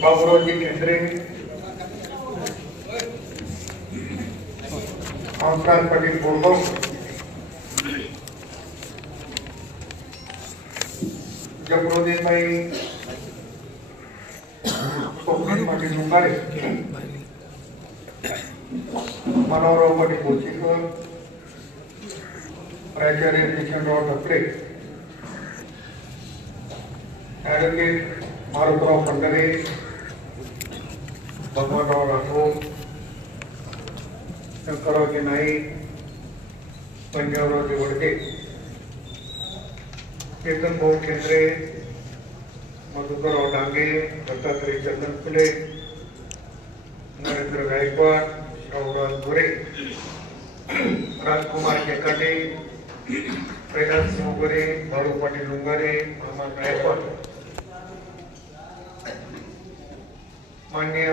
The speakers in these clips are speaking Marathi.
बाबुरावजी केंद्रे, आमदार पाटील बोरगाव, जगरोदेताई स्वप्नील पाटील मुंगारे, मनोहरराव पाटील बोचीकर, प्राचार्य किशनराव ढकले, ॲडव्होकेट मारुतराव फंडरे, भगवानराव राठोड, शंकररावजी नाईक, पंजाबरावजी वडके, केतन भाऊ केंद्रे, मधुकरराव डांगे, दत्तात्रय चंदनफुले, नरेंद्र गायकवाड, शाहूराज गोरे, राजकुमार केकाटे, कैलास मोगरे, भाऊ पाटील लुंगारे, मामा गायकवाड, माननीय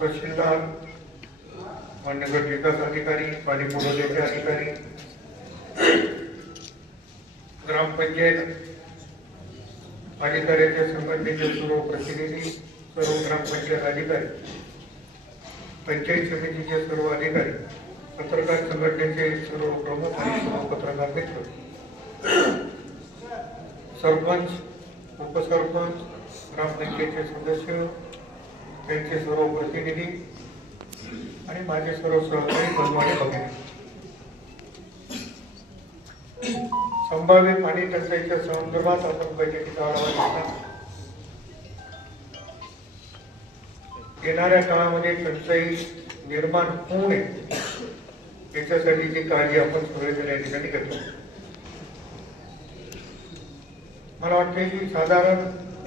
तहसीलदार, मान्य गट विकास अधिकारी, पाणी पुरवठ्याचे अधिकारी, ग्रामपंचायत अधिकाऱ्याच्या संघटनेचे सर्व प्रतिनिधी, सर्व ग्रामपंचायत अधिकारी, पंचायत समितीचे सर्व अधिकारी, पत्रकार संघटनेचे सर्व प्रमुख आणि सर्व पत्रकार मित्र, सरपंच, उपसरपंच, ग्रामपंचायतचे सदस्य, त्यांचे सर्व प्रतिनिधी आणि माझे सर्व सहकारी बंधू आणि भगिनी, संभाव्य पाणी टंचाईच्या संदर्भात आपण बैठकीचा आढावा घेतला. येणाऱ्या काळामध्ये टंचाई निर्माण होऊ नये याच्यासाठीची काळजी आपण सगळेजण या ठिकाणी घेतो. मला वाटते की साधारण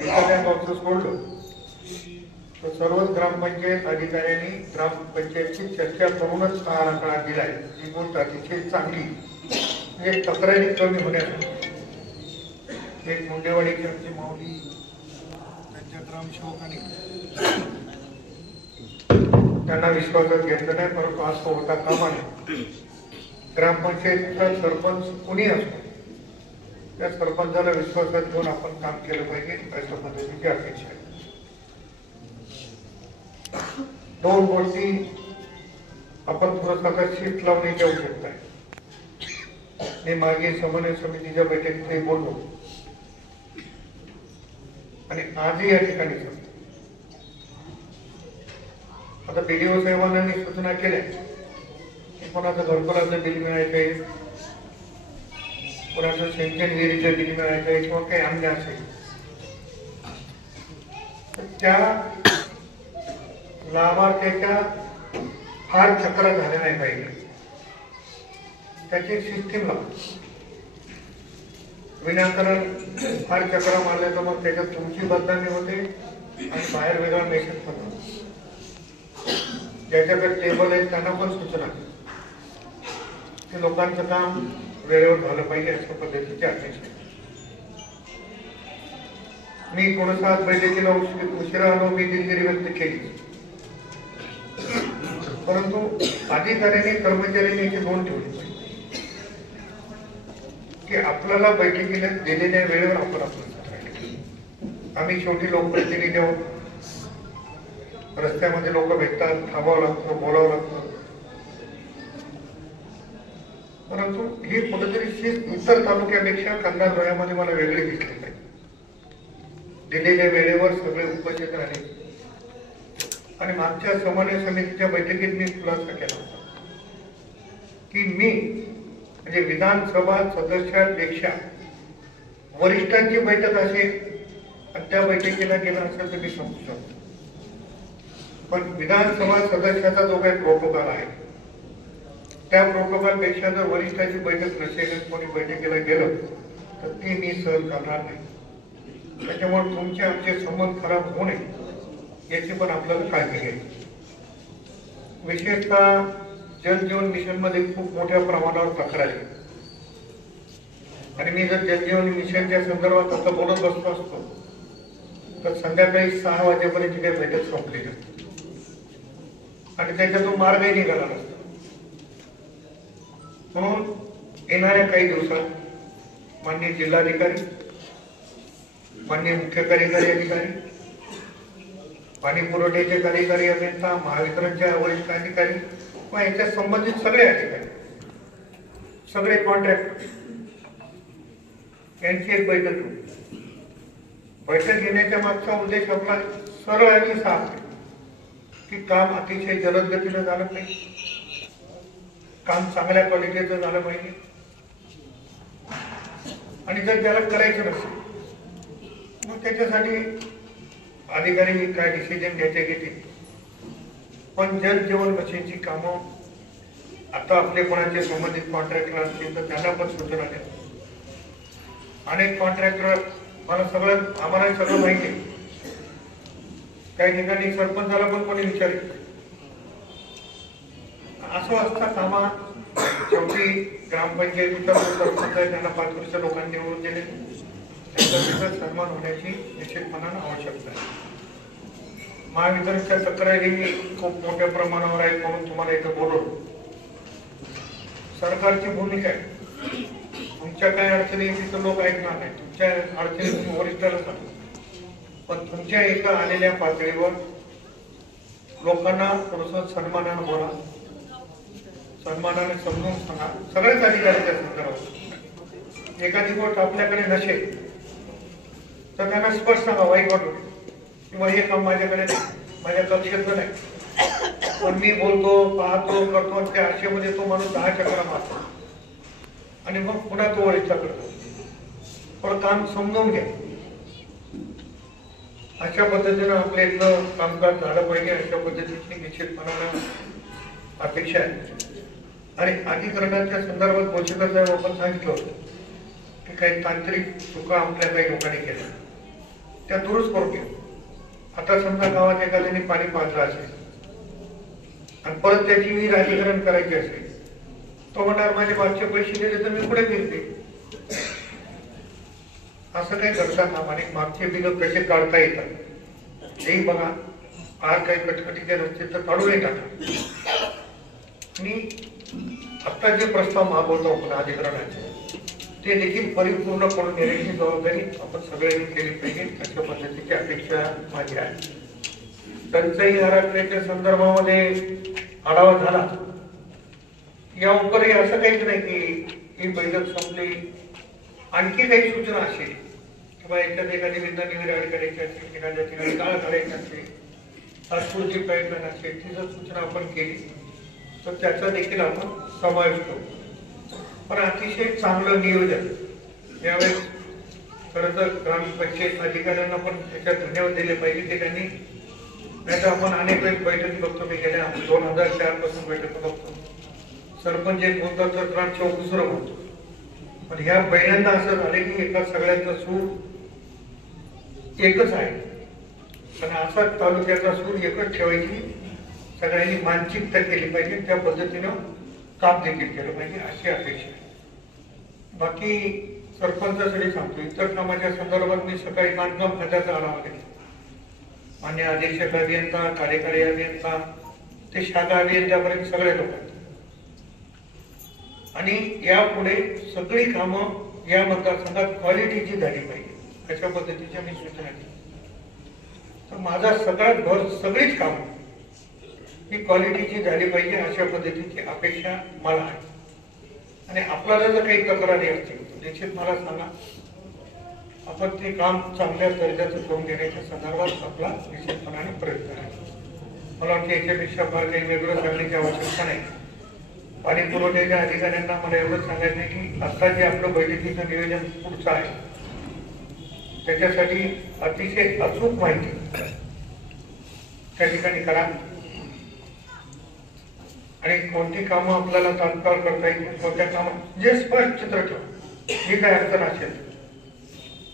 एखाद्या गावचं सोडलं तर सर्वच ग्रामपंचायत अधिकाऱ्यांनी ग्रामपंचायतची चर्चा करूनच हा आराखडा दिलाय. ही गोष्ट अतिशय चांगली, म्हणजे तक्रारी कमी होण्यासाठी. एक मुंडेवाडीची आमची माऊली, त्यांच्या ग्रामसेवकांनी त्यांना विश्वासात घेतलं नाही, परंतु असं होता कामा नये. ग्रामपंचायतचा सरपंच कुणी असतो त्या सरपंचाला विश्वासात घेऊन आपण काम केलं पाहिजे, अशा पद्धतीची अपेक्षा आहे. दोन गोष्टी आपण थोडंसं आता शिफ्ट लावणे जाऊ शकत आहे. मी मागे समन्वय समितीच्या बैठकीत बोललो आणि आजही या ठिकाणी आता BDO साहेबांना मी सूचना केल्या की कोणाचं घरकुलाचं बिल मिळायचं आहे, कोणाचं सिंचन विहिरीचं बिल मिळायचं आहे किंवा काही अन्य असेल तर त्या लाभार्थ्याच्या फार चक्र झाल्या नाही पाहिजे. त्याची सिस्टीम लागते. विनाकारण फार चक्र मारले तर मग त्याच्यात तुमची बदनामी होते आणि बाहेर वेगळा मेसेज पण होतो. ज्याच्याकडे टेबल आहे त्यांना पण सूचना की लोकांचं काम वेळेवर झालं पाहिजे, अशा पद्धतीची अपेक्षा. मी थोडंसं आज बैठकीला उशिरा आलो, मी दिलगिरी व्यक्त केली, परंतु अधिकाऱ्यांनी कर्मचाऱ्यांनी याची नोंद ठेवली पाहिजे की आपल्याला बैठकीला दिलेल्या वेळेवर आपण आम्ही शेवटी लोकप्रतिनिधी आहोत. रस्त्यामध्ये लोक भेटतात, थांबावं लागतं, बोलावं लागतं, परंतु ही कुठेतरी शिस्त इतर तालुक्यापेक्षा कंधारवाड्यामध्ये मला वेगळी दिसली पाहिजे. दिलेल्या वेळेवर सगळे उपस्थित राहिले. आणि मागच्या समन्वय समितीच्या बैठकीत मी खुलासा केला होता की मी म्हणजे विधानसभा सदस्यापेक्षा वरिष्ठांची बैठक असेल आणि त्या बैठकीला गेला असेल तर मी समजू शकतो, पण विधानसभा सदस्याचा जो काही प्रोटोकॉल आहे त्या प्रोटोकॉल पेक्षा जर वरिष्ठाची बैठक नसेल कोणी बैठकीला गेलं तर ती मी सहन करणार नाही. त्याच्यामुळे तुमचे आमचे संबंध खराब होऊ नये याची पण आपल्याला काळजी घ्यायची. विशेषतः जल जीवन मिशन मध्ये खूप मोठ्या प्रमाणावर तक्रारी आणि मी जर जल जीवन मिशनच्या संदर्भात आता बोलत बसलो असतो तर संध्याकाळी 6 वाजेपर्यंत काही बैठक संपली असते आणि त्याच्यातून मार्गही निघाला नसतो. म्हणून येणाऱ्या काही दिवसात माननीय जिल्हाधिकारी माननीय मुख्य कार्यकारी अधिकारी, पाणी पुरवठ्याचे कार्यकारी अभियंता, महावितरणचे वरिष्ठ अधिकारी व याच्या संबंधित सगळे अधिकारी, सगळे कॉन्ट्रॅक्टर यांची एक बैठक घेण्याच्या मागचा उद्देश आपला सरळ आणि साफ आहे की काम अतिशय जलद गतीनं झालं पाहिजे, काम चांगल्या क्वालिटीचं झालं पाहिजे आणि जर त्याला करायचं नसेल मग त्याच्यासाठी अधिकारी काय डिसिजन घ्यायचे घेतील. पण जल जीवन मिशनची कामं आता आपले कोणाचे संबंधित कॉन्ट्रॅक्टर असतील तर त्यांना पण सूचना द्या. अनेक कॉन्ट्रॅक्टर आम्हाला सगळं माहिती आहे. काही ठिकाणी सरपंचाला पण कोणी विचारेल असं असता कामा. शेवटी ग्रामपंचायतीचा सरपंच आहे त्यांना 5 वर्ष लोकांनी निवडून दिले, त्यांचा सन्मान होण्याची निश्चितपणानं आवश्यकता आहे. महावितरणच्या तक्रारी खूप मोठ्या प्रमाणावर आहेत म्हणून तुम्हाला इथं बोलवलं. सरकारची भूमिका आहे, तुमच्या काय अडचणी तिथं लोक ऐकणार नाही, तुमच्या अडचणी तुम्ही वरिष्ठाला सांगा. पण तुमच्या इथं आलेल्या पातळीवर लोकांना थोडस सन्मानानं बोला, सन्मानाने समजून सांगा. सगळ्याच अधिकाऱ्यांच्या संदर्भात एखादी गोष्ट आपल्याकडे नसेल तर त्यांना स्पष्ट सांगा, वाईट वाटू किंवा हे काम माझ्याकडे माझ्या कक्षेचं नाही, पण मी बोलतो, पाहतो, करतो आणि त्या आशेमध्ये तो माणूस 10 चक्रा मारतो आणि मग पुन्हा तो वरिष्ठ करतो. पण काम समजून घ्या. अशा पद्धतीनं आपल्या इथलं कामकाज झालं पाहिजे, अशा पद्धतीची निश्चितपणानं अपेक्षा आहे. आणि अधिकरणाच्या संदर्भात गोष्टीकर साहेब आपण सांगितलं होतं की काही तांत्रिक चुका आपल्या काही लोकांनी केल्या, त्या दुरुस्त करून घेऊ. आता समजा गावात एखाद्याने पाणी पाजलं असेल आणि परत त्याची विहीर अधिकरण करायची असेल, तो म्हणणार माझे मागचे पैसे दिले तर मी पुढे फिरते. असं काही करता कामा नये. मागचे बिल कसे काढता येतात तेही बघा. फार काही कटकटीचे नसतील तर काढूनही टाका. मी आता जे प्रस्ताव मागवतो आपण अधिकरणाचे ते देखील परिपूर्ण करून देण्याची जबाबदारी आपण सगळ्यांनी केली पाहिजे, अशा पद्धतीची अपेक्षा माझी आहे. टंचाई आराखड्याच्या संदर्भामध्ये आढावा झाला. या उपरही असं काहीच नाही की ही बैठक संपली. आणखी काही सूचना असेल किंवा एखाद्या एखादी विहीर करायची असेल, एखाद्या ठिकाणी काळ करायची असेल, तात्पुरती पाईपलाईन असेल, ती जर सूचना आपण केली तर त्याचा देखील आपण समावेश करू. पण अतिशय चांगलं नियोजन यावेळेस खरं तर ग्रामपंचायत अधिकाऱ्यांना पण त्याच्यात धन्यवाद दिले पाहिजे की त्यांनी, नाही तर आपण अनेक वेळेस बैठकी बघतो. मी गेल्या 2004 पासून बैठक बघतो. सरपंच एक बोलतात तर ग्रामसेवक दुसरं बोलतो. पण ह्या पहिल्यांदा असं झालं की एका सगळ्यांचा सूर एकच आहे. पण असा तालुक्याचा सूर एकच ठेवायची सगळ्यांनी मानसिकता केली पाहिजे, त्या पद्धतीनं काम देखील केलं पाहिजे अशी अपेक्षा आहे. बाकी सरपंचासाठी सांगतो, इतर कामाच्या संदर्भात मी सकाळी बांधकाम खात्याचा आढावा घेतला. मान्य अधीक्षक अभियंता, कार्यकारी अभियंता ते शाखा अभियंत्यापर्यंत सगळे लोक आहेत. आणि यापुढे सगळी कामं या मतदारसंघात क्वालिटीची झाली पाहिजे अशा पद्धतीच्या मी सूचना केली. तर माझा सगळ्यात भर सगळीच कामं ही क्वालिटीची झाली पाहिजे अशा पद्धतीची अपेक्षा मला आहे. आणि आपल्याला जर काही तक्रारी असतील निश्चित मला सांगा, आपण ते काम चांगल्या दर्जाचं करून घेण्याच्या संदर्भात आपला निश्चितपणाने प्रयत्न आहे. मला वाटतं याच्यापेक्षा फार काही वेगळं सांगण्याची आवश्यकता नाही. पाणी पुरवठ्याच्या अधिकाऱ्यांना मला एवढंच सांगायचं आहे की आता जे आपलं बैठकीचं नियोजन पुढचं आहे त्याच्यासाठी अतिशय अचूक माहिती त्या ठिकाणी करा. आणि कोणती कामं आपल्याला तात्काळ करता येईल, कोणत्या कामं जे स्पष्ट चित्र ठेवा. ही काय अडचण असेल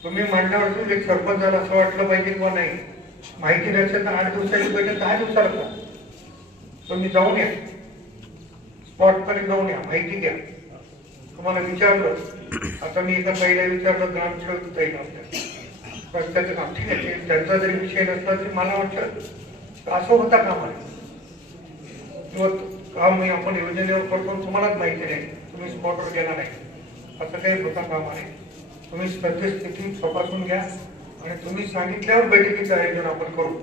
तुम्ही मांडल्यावर एक सरपंचाला असं वाटलं पाहिजे किंवा नाही माहिती नसेल तर 8 दिवसाची बैठक 10 दिवसाला करा. तुम्ही जाऊन या, स्पॉटपर्यंत जाऊन या, माहिती घ्या. तुम्हाला विचारलं, आता मी एका पहिल्या विचारलं ग्रामसेवक ताई आपल्या रस्त्याचं काम, ठीक आहे, त्यांचा जरी विषय नसला तरी मला वाटतं असं होता कामा किंवा काम आपण योजनेवर करतो तुम्हालाच माहिती नाही, तुम्ही स्पॉटवर गेला नाही, असं काही होता कामा नाही. तुम्ही सद्यस्थिती तपासून घ्या आणि तुम्ही सांगितल्यावर बैठकीचं आयोजन आपण करू.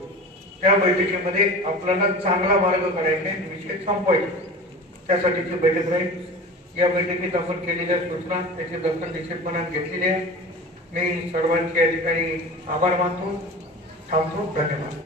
त्या बैठकीमध्ये आपल्याला चांगला मार्ग काढायचा आहे, विषय संपवायचे, त्यासाठीची बैठक राहील. या बैठकीत आपण केलेल्या सूचना त्याची दखल निश्चितपणाने घेतलेली आहे. मी सर्वांचे या ठिकाणी आभार मानतो. थांबतो. धन्यवाद.